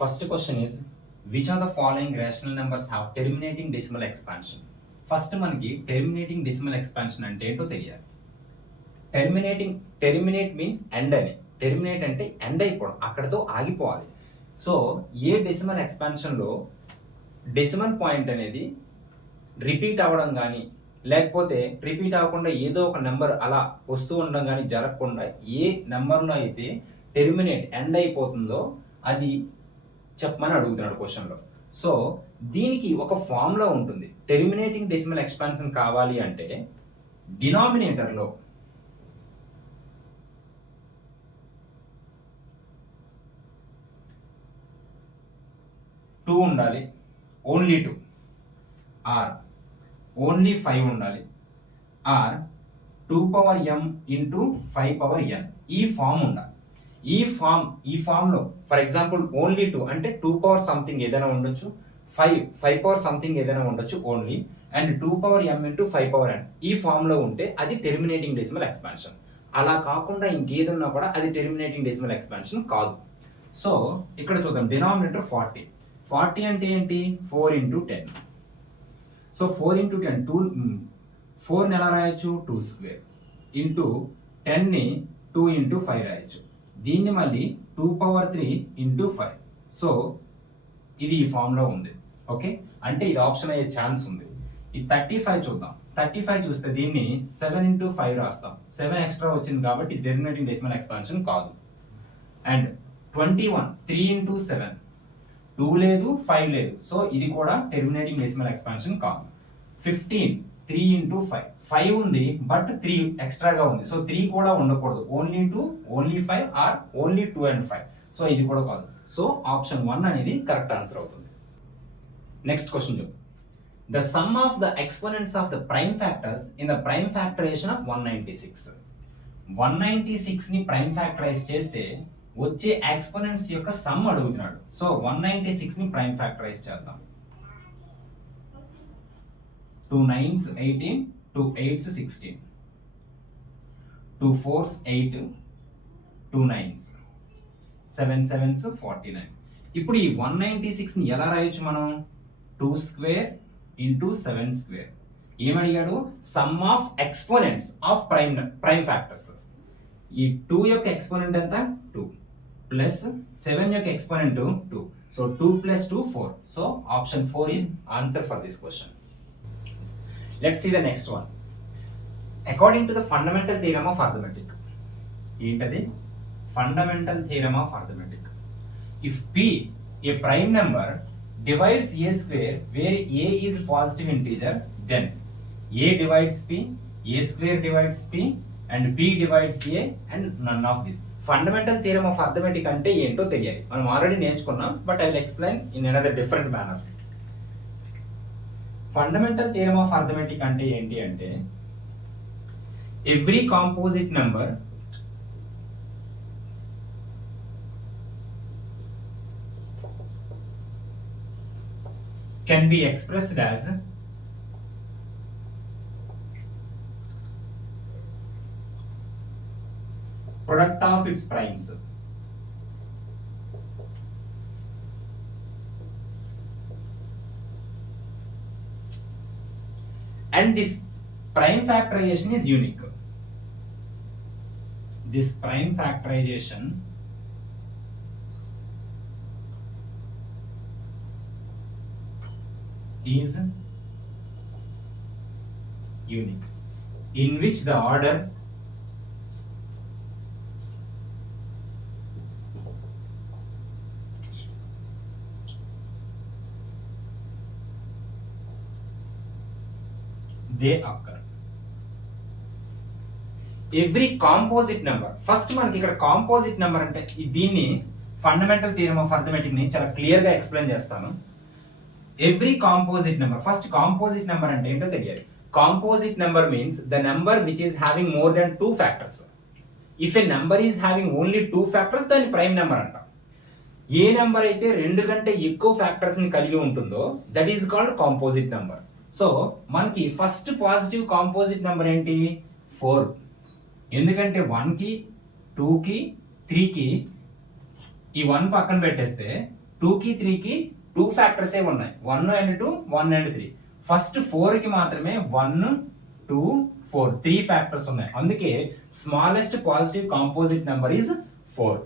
First question is, which of the following rational numbers have terminating decimal expansion? First మనకి terminating decimal expansion అంటే ఏంటో తెలియాలి. Terminate means end అని. Terminate అంటే end అయిపోవడం, అక్కడతో ఆగిపోవాలి. సో ఏ డెసిమల్ ఎక్స్పాన్షన్లో డెసిమల్ పాయింట్ అనేది రిపీట్ అవ్వడం కానీ లేకపోతే రిపీట్ అవ్వకుండా ఏదో ఒక నెంబర్ అలా వస్తూ ఉండడం కానీ జరగకుండా ఏ నెంబర్లో అయితే టెర్మినేట్ ఎండ్ అయిపోతుందో అది చెప్పమని అడుగుతున్నాడు క్వశ్చన్లో. సో దీనికి ఒక ఫార్ములా ఉంటుంది. టెర్మినేటింగ్ డెసిమల్ ఎక్స్పాన్షన్ కావాలి అంటే డినామినేటర్లో టూ ఉండాలి, ఓన్లీ 2, ఆర్ ఓన్లీ 5 ఉండాలి, or 2 power m into 5 power n. ఈ ఫామ్ ఉండాలి. ఈ ఫామ్లో ఫర్ ఎగ్జాంపుల్ ఓన్లీ 2 అంటే 2 పవర్ సంథింగ్ ఏదైనా ఉండొచ్చు, 5 పవర్ సంథింగ్ ఏదైనా ఉండొచ్చు only, and 2 power m into 5 power n ఈ ఫామ్లో ఉంటే అది టెర్మినేటింగ్ డెసిమల్ ఎక్స్పాన్షన్. అలా కాకుండా ఇంకేదన్నా కూడా అది టెర్మినేటింగ్ డెసిమల్ ఎక్స్పాన్షన్ కాదు. సో ఇక్కడ చూద్దాం. డినామినేటర్ 40 అంటే ఏంటి? 4 ఇంటూ 10. సో 4 ఇంటూ 10 4ని ఎలా రాయొచ్చు? 2 స్క్వేర్ ఇంటూ 10ని 2 ఇంటూ 5 రాయొచ్చు. దీన్ని మళ్ళీ 2 పవర్ 3 ఇంటూ 5. సో ఇది ఈ ఫామ్లో ఉంది. ఓకే, అంటే ఇది ఆప్షన్ అయ్యే ఛాన్స్ ఉంది. ఈ 35 చూద్దాం. 35 చూస్తే దీన్ని 7 ఇంటూ 5 రాస్తాం. 7 ఎక్స్ట్రా వచ్చింది కాబట్టి టెర్మినేటింగ్ డెసిమల్ ఎక్స్పాన్షన్ కాదు. అండ్ 21 3 ఇంటూ 7 2 లేదు 5 లేదు. సో ఇది కూడా టెర్మినేటింగ్ డెసిమల్ ఎక్స్పాన్షన్ కాదు. 15 3 ఇంటూ 5 ఉంది బట్ 3 ఎక్స్ట్రాగా ఉంది. సో 3 కూడా ఉండకూడదు. Only 2, only 5 or only 2 and 5. So ఇది కూడా కాదు. సో ఆప్షన్ 1 అనేది కరెక్ట్ ఆన్సర్ అవుతుంది. నెక్స్ట్ క్వశ్చన్ చూద్దాం. The sum of the exponents of the prime factors in the prime factorisation of 196. 196 ని ప్రైమ్ ఫ్యాక్టరైజ్ చేస్తే వచ్చే ఎక్స్పోనెంట్స్ యొక్క సమ్ అడుగుతున్నాడు. సో 196 ని ప్రైమ్ ఫ్యాక్టరైజ్ చేద్దాం. 2 9s 18, 2 8s 16, 2 4s 8, 2 9s 7 7s 49. ఇప్పుడు ఈ 196 ని ఎలా రాయొచ్చు మనం? 2 స్క్వేర్ ఇంటూ 7 స్క్వేర్. ఏమడిగాడు? Sum of exponents of prime factors. ఈ 2 యొక్క ఎక్స్పోనెంట్ ఎంత? 2 ప్లస్ 7 యొక్క exponent 2. So 2 plus 2 4. So option 4 is answer for this question. Let's see the next one. According to the fundamental theorem of arithmetic. ఏంటది? Fundamental theorem of arithmetic. If p, a prime number, divides a square where a is positive integer, then a divides p, a square divides p, and p divides a, and none of this. Fundamental theorem of arithmetic అంటే ఏంటో తెలియాలి. మనం already నేర్చుకున్నాం, but I will explain in another different manner. Fundamental theorem of arithmetic అంటే ఏంటి అంటే every composite number can be expressed as product of its primes. And this prime factorization is unique. This prime factorization is unique, in which the order they occur. Every composite number. First మనకి ఇక్కడ composite number అంటే దీన్ని fundamental theorem of arithmetic ని చాలా clear గా explain చేస్తాను. Every composite number. First composite number అంటే ఏంటో తెలియాలి. Composite number means the number which is having more than 2 factors. If a number is having only 2 factors దాన్ని ప్రైమ్ నెంబర్ అంటాం. ఏ number అయితే 2 కంటే ఎక్కువ ఫ్యాక్టర్స్ ని కలిగి ఉంటుందో that is called composite number. So మనకి ఫస్ట్ పాజిటివ్ కాంపోజిట్ నెంబర్ ఏంటి? 4. ఎందుకంటే 1కి 2కి 3కి ఈ 1 పక్కన పెట్టేస్తే 2కి 3కి 2 ఫ్యాక్టర్సే ఉన్నాయి, 1 అండ్ 2, 1 అండ్ 3. ఫస్ట్ 4కి మాత్రమే 1, 2, 4 3 ఫ్యాక్టర్స్ ఉన్నాయి. అందుకే smallest positive composite number is 4.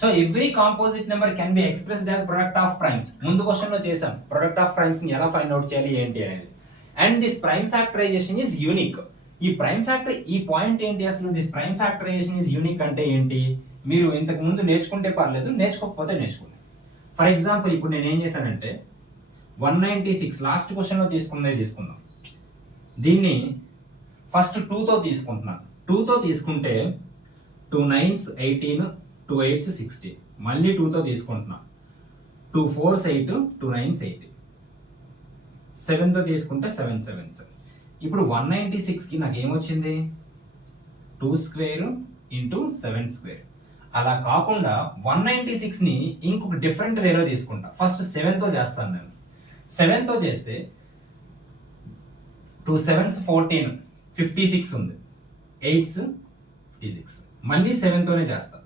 So every composite number can be expressed as product of primes. ముందు క్వశ్చన్ లో చేసాం ప్రొడక్ట్ ఆఫ్ ప్రైమ్స్ ని ఎలా ఫైండ్ అవుట్ చేయాలి ఏంటి అనేది. And this prime factorisation is unique. ఈ ప్రైమ్ ఫ్యాక్టర్ ఈ పాయింట్ ఏంటి అసలు, this prime factorisation is unique అంటే ఏంటి, మీరు ఇంతకు ముందు నేర్చుకుంటే పర్లేదు, నేర్చుకోకపోతే నేర్చుకోండి. ఫర్ ఎగ్జాంపుల్ ఇప్పుడు నేను ఏం చేశానంటే 196 లాస్ట్ క్వశ్చన్ లో తీసుకుందాం. దీన్ని ఫస్ట్ 2తో తీసుకుంటున్నాను. 2తో తీసుకుంటే 2 9s 18, 2 8s 16. మళ్ళీ 2తో తీసుకుంటున్నాను. 2 4s 8, 2 9s 18. 7తో తీసుకుంటే 7 7s. ఇప్పుడు 196కి నాకు ఏమొచ్చింది, 2 స్క్వేర్ ఇంటూ 7 స్క్వేర్. అలా కాకుండా 196ని ఇంకొక డిఫరెంట్ వేలో తీసుకుంటా. ఫస్ట్ 7తో చేస్తాను నేను. 7తో చేస్తే 2 7s 14, 56 ఉంది, 8s 56. మళ్ళీ 7తోనే చేస్తా.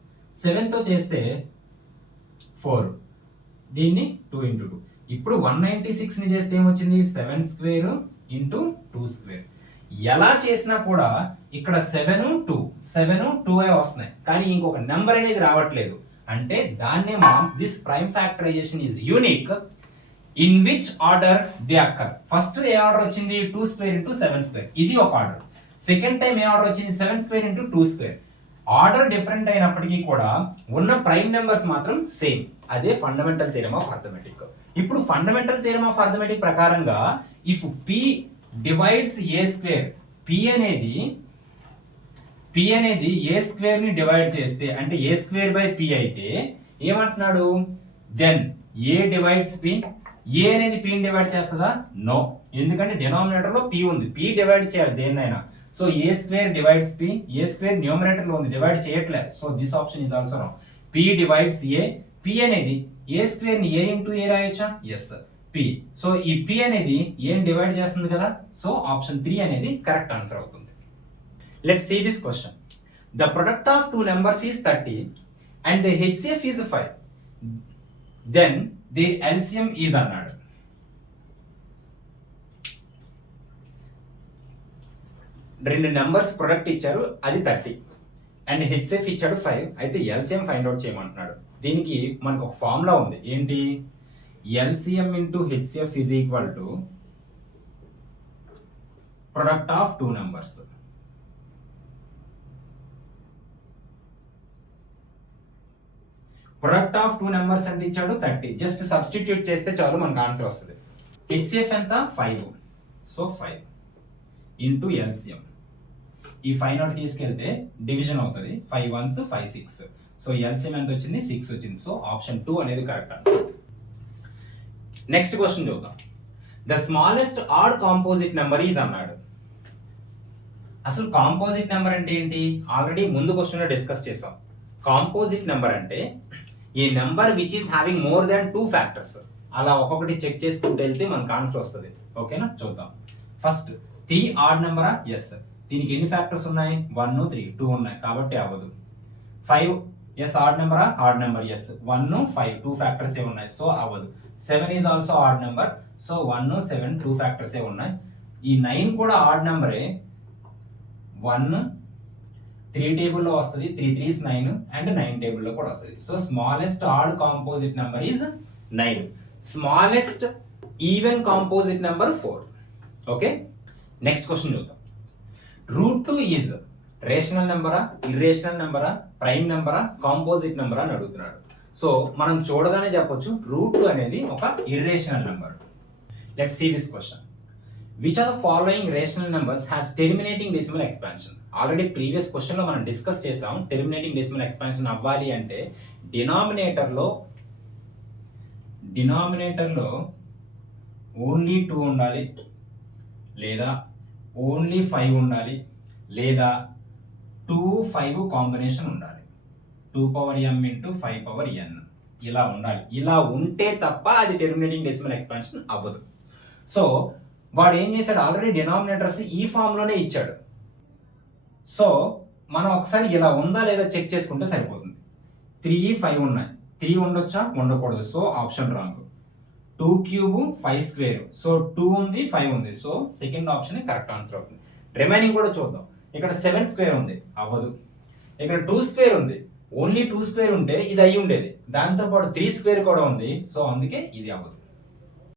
7తో చేస్తే 4, దీన్ని 2 ఇంటూ 2. ఇప్పుడు 196ని చేస్తే ఏమొచ్చింది, 7 స్క్వేర్ ఇంటూ 2 స్క్వేర్. ఎలా చేసినా కూడా ఇక్కడ 7 2 వస్తున్నాయి, కానీ ఇంకొక నెంబర్ అనేది రావట్లేదు. అంటే దాన్నే మనం this prime factorisation is unique in which order they occur. First ఏ ఆర్డర్ వచ్చింది, 2 స్క్వేర్ ఇంటూ 7 స్క్వేర్, ఇది ఒక ఆర్డర్. సెకండ్ టైం ఏ ఆర్డర్ వచ్చింది, 7 square into 2 square. Order different అయినప్పటికీ కూడా ఉన్న ప్రైమ్ నెంబర్స్ మాత్రం సేమ్. అదే ఫండమెంటల్ థియరమ్ ఆఫ్ అర్థమెటిక్. ఇప్పుడు ఫండమెంటల్ థియరమ్ ఆఫ్ అర్థమెటిక్ ప్రకారంగా if p divides a square, p అనేది a స్క్వేర్ ని డివైడ్ చేస్తే అంటే a స్క్వేర్ బై p అయితే ఏమంటున్నాడు, then a divides p. a అనేది p ని డివైడ్ చేస్తుందా, నో, ఎందుకంటే డినామినేటర్ లో p ఉంది, p డివైడ్ చేయాలి దేన్నైనా. So a square divides p, a square numerator లో ఉంది, డివైడ్ చేయట్లేదు. So this option is also wrong. p divides a, p అనేది a స్క్వేర్ ని a ఇంటూ a రాయొచ్చా, ఎస్, p. సో ఈ p అనేది a ని డివైడ్ చేస్తుంది కదా, సో ఆప్షన్ 3 అనేది కరెక్ట్ ఆన్సర్ అవుతుంది. Let's see this question. The product of two numbers is 30 and the HCF is 5. Then the LCM is అన్నాడు. రెండు నెంబర్స్ ప్రొడక్ట్ ఇచ్చారు, అది 30 అండ్ హెచ్సిఎఫ్ ఇచ్చాడు 5. అయితే ఎల్సిఎం ఫైండ్ అవుట్ చేయమంటున్నాడు. దీనికి మనకు ఒక ఫార్ములా ఉంది, ఏంటి, LCM into HCF is equal to product of two numbers. Product of two numbers ఎంత ఇచ్చాడు, 30. జస్ట్ సబ్స్టిట్యూట్ చేస్తే చాలు మనకు ఆన్సర్ వస్తుంది. హెచ్సిఎఫ్ ఎంత, 5. So 5 into LCM. ఈ 5 నోట్ తీసుకెళ్తే డివిజన్ అవుతుంది, 5 1s 5 6. సో ఎల్సిఎం ఎంత వచ్చింది, 6 వచ్చింది. సో ఆప్షన్ 2 అనేది కరెక్ట్ ఆన్సర్. నెక్స్ట్ క్వశ్చన్ చూద్దాం. The smallest odd composite number is అన్నాడు. అసలు కాంపోజిట్ నెంబర్ అంటే ఏంటి, ఆల్రెడీ ముందు క్వశ్చన్ లో డిస్కస్ చేసాం. కాంపోజిట్ నెంబర్ అంటే ఈ number which is having more than 2 factors. అలా ఒక్కొక్కటి చెక్ చేసుకుంటూ వెళ్తే మనకు ఆన్సర్ వస్తుంది. ఓకేనా, చూద్దాం. ఫస్ట్ 3 ఆడ్ నెంబరా, ఎస్. దీనికి ఎన్ని ఫ్యాక్టర్స్ ఉన్నాయి, 1 3 2 ఉన్నాయి, కాబట్టి అవ్వదు. 5 ఎస్ ఆడ్ నెంబరా, ఆడ్ నెంబర్, ఎస్. 1 5 2 ఫ్యాక్టర్స్ ఏ ఉన్నాయి, సో అవ్వదు. 7 is also odd number, so 1 7 2 factors ఏ ఉన్నాయి. ఈ 9 కూడా ఆడ్ నెంబరే, 1 3 టేబుల్లో వస్తుంది, 3 3s 9 అండ్ 9 టేబుల్లో కూడా వస్తుంది. So smallest odd composite number is 9. Smallest even composite number 4. Okay, next question చూద్దాం. √2 ఈజ్ రేషనల్ నెంబరా, ఇర్రేషనల్ నెంబరా, ప్రైమ్ నెంబరా, కాంపోజిట్ నెంబరా అని అడుగుతున్నాడు. సో మనం చూడగానే చెప్పొచ్చు √2 అనేది ఒక ఇర్రేషనల్ number. Let's see this question. Which are the following rational numbers has terminating decimal expansion. Already previous question లో మనం డిస్కస్ చేసాం. టెర్మినేటింగ్ డెసిమల్ ఎక్స్పాన్షన్ అవ్వాలి అంటే డినామినేటర్లో ఓన్లీ 2 ఉండాలి, లేదా ఓన్లీ 5 ఉండాలి, లేదా 2 5 కాంబినేషన్ ఉండాలి. 2m ఇంటూ 5n ఇలా ఉండాలి. ఇలా ఉంటే తప్ప అది టెర్మినేటింగ్ డెసిమల్ ఎక్స్పాన్షన్ అవ్వదు. సో వాడు ఏం చేశాడు, ఆల్రెడీ డినామినేటర్స్ ఈ ఫామ్ లోనే ఇచ్చాడు. సో మనం ఒకసారి ఇలా ఉందా లేదా చెక్ చేసుకుంటే సరిపోతుంది. 3 5 ఉన్నాయి, 3 ఉండొచ్చా, ఉండకూడదు. So option wrong. 2 cube 5 square. So 2 ఉంది 5 ఉంది. So second option correct answer అవుతుంది. రిమైనింగ్ కూడా చూద్దాం. ఇక్కడ 7 స్క్వేర్ ఉంది, అవ్వదు. ఇక్కడ 2 స్క్వేర్ ఉంది, ఓన్లీ 2 స్క్వేర్ ఉంటే ఇది అయ్యి ఉండేది. దాంతో పాటు 3 స్క్వేర్ కూడా ఉంది. సో అందుకే ఇది అవ్వదు.